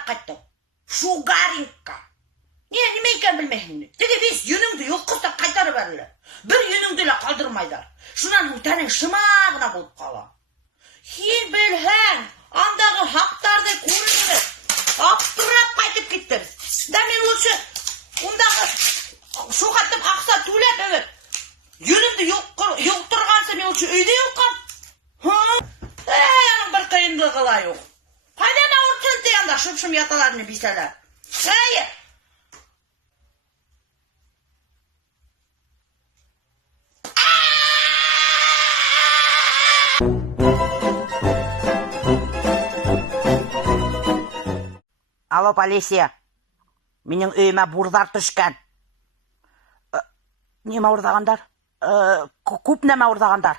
барып қайттым. Шугаринка. Неме екен білмеймін. Теге бес юніңді yoqqызда қайтарып әрілі. Бір юніңді лі қалдырмайдар. Шынан тәнің шымағына болып қала. Хин білген, андағы хақтарды көрінді. Аптырап қайтып кеттір. Да мен лучше ондағы шоқаттым ақса төлеп өт. Юніңді yoқтырғансы мен лучше өйде yoqqan. Аның бір қиынды қылай оқ. Қайдан ауыр тілді янда шым-шым яталарыны бейсәлі. Алло, полиция. Менің өйіме бурдар түшкен. Неме ұрдағандар? Көп неме ұрдағандар.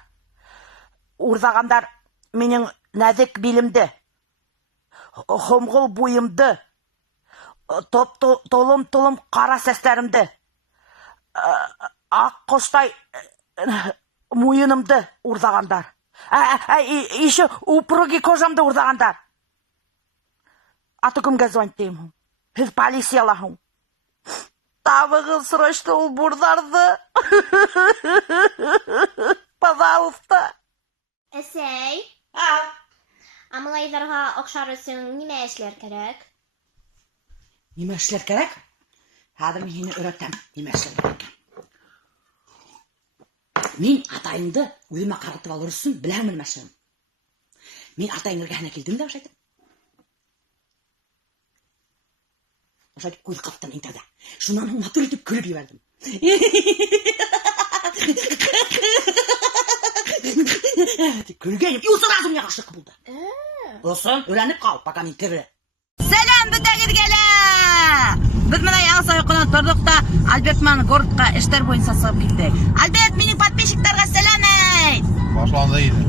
Ұрдағандар менің нәзік билімді, хомғыл бойымды, толым қара сәстерімді, ақ қоштай мойынымды ұрдағандар. Еще упруги кожамды ұрдағандар. Аты кімге звонить деймін? Біз полициялахым. Табығы срочно ол бурдарды. Пожалуйста. Әсей? Амалайдарға оқшар өсің неме әшілер керек? Неме әшілер керек? Хадыр мен ені өретем. Неме әшілер керек? Мен атайыңды өзіме қаратып алыр үшін біләмін мәшілім. Мен атайыңырға әне келдім де ұшайтым. Ұшайтып көз қаптан ентеді. Шунан натыр етіп күліп ебердім. Күлгенім, ұлсын азым я ғашық болды. Ұлсын, өленіп қал, пока мен тірі. Сәлем бүтәгіргелі! Біз мұна яғы сайықынан тұрдық та Альберт маны городқа іштер бойынса сығып келдік. Альберт, менің подписчиктарға сәлем әй! Башланды еді.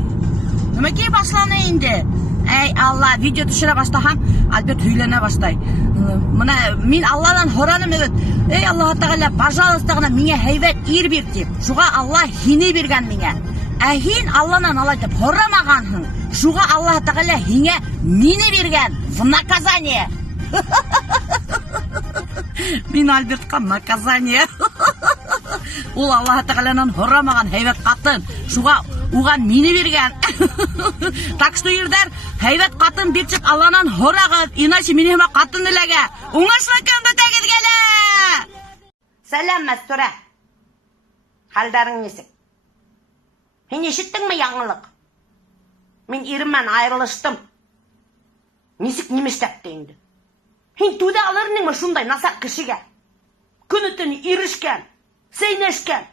Нөмекей башланы енді? Әй, Алла, видео түшіре баштахам, Альберт үйлене баштай. Мұна, мен Алладан хораным өт. Эй, Аллаға тағала, пожалуйста ғана мене хейвет ир бер деп. Шуға Алла хине берген мене. Әхин Алланан алайтып хорамағанхың. Шуға Аллаға тағала хине мене берген. В наказание. Мен Альбертқа наказание. Ол Аллаға тағаланан хорамаған хейвет қатын. Шуға оған мені берген. Так что ердер, хейвет қатын бетчіп Алланан хорағыз, иначе мене қатын үләге. Оңашылықын бүтәгізгелі! Сәлем, мәстүрә. Халдарың несік? Мен ешіттің ме яңылық? Мен еріммен айырылыштым. Несік неместәп дейінді? Мен туды алырының ма шундай насақ кішіге? Күнітіні ерішкен, сейнешкен,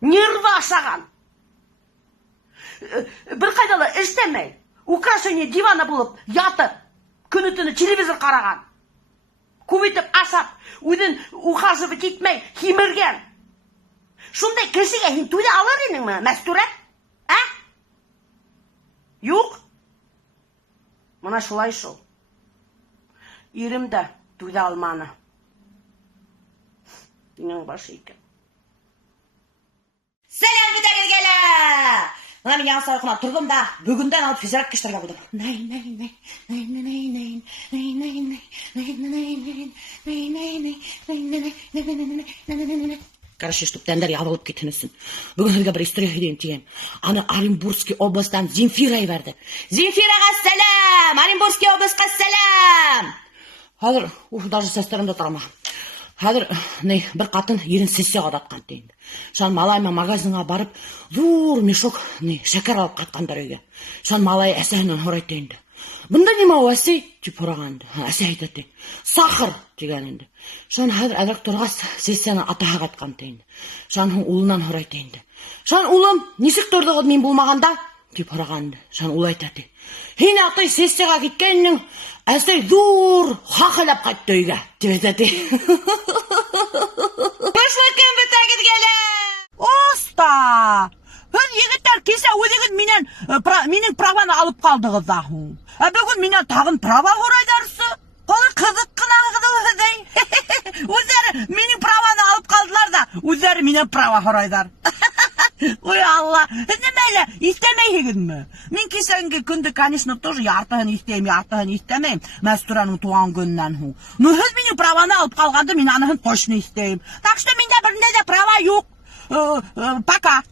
нерві ашаған. Бір қайдалы іштемей, украшение дивана болып ятып, күнітіні телевизор қараған. Көбейтіп ашап, өдін ұқажыбы кетмей, химірген. Шундай кішіге хин туды алырының ма, мәстүрә? Юқ? Мұна шулай шул. Ерім да туды алманы. Денің башы екен. Сәлем бүтәгізгелі! Мұна мен яң сайықына тұрдым да, бүгінден алып физарат кештірге бұдым. Короче, чтоб тәндер ябылып кетінісін. Бүгін бір история еден теген. Аны Оренбургский областан Земфира берді. Земфираға сәлем! Оренбургский областқа сәлем! Хадыр, даже сәстерімді тұрама. Хадыр, бір қатын ерін сессияға датқан дейінді. Шан малайма магазинға барып, зур мешок шәкер алып қатқандар өйге. Шан малай әсәйінен хорайт дейінді. Бұнда неме өсей? Деп ұрағанды. Әсәй айтады. Сақыр деген енді. Шан хадыр әдірік тұрғас сессияны атаға қатқан дейінді. Шан ұлынан хорайт дейінді. Шан ұлым, несік тұрдығы мен болмағанда? Деп ұрағанды. Шан ұл айтады. Хейін атай сессияға кеткеннің әсәй зур хақылап қайтты өйге. Деп айтады. Башлықын бүтәгізгелі! Оста! Hün yigitler kese ödegin menen pravаны alıp kaldığız dahun. Bugün menen tağın prava horaydarısı. Kolu kızık kınağıdı ödey. Özleri menen pravаны alıp kaldılar da, özleri menen prava horaydar. Ой Алла, nemeyle istemeyigizmi? Min kesengi күнді, конечно, тоже яртыгын isteyim. Мәстураның туған gününden hu. Ну, siz meni pravаны alıp kalgandı, min anıhın hoşunu isteyim. Так что, mende bir ne de prava yok. Пока.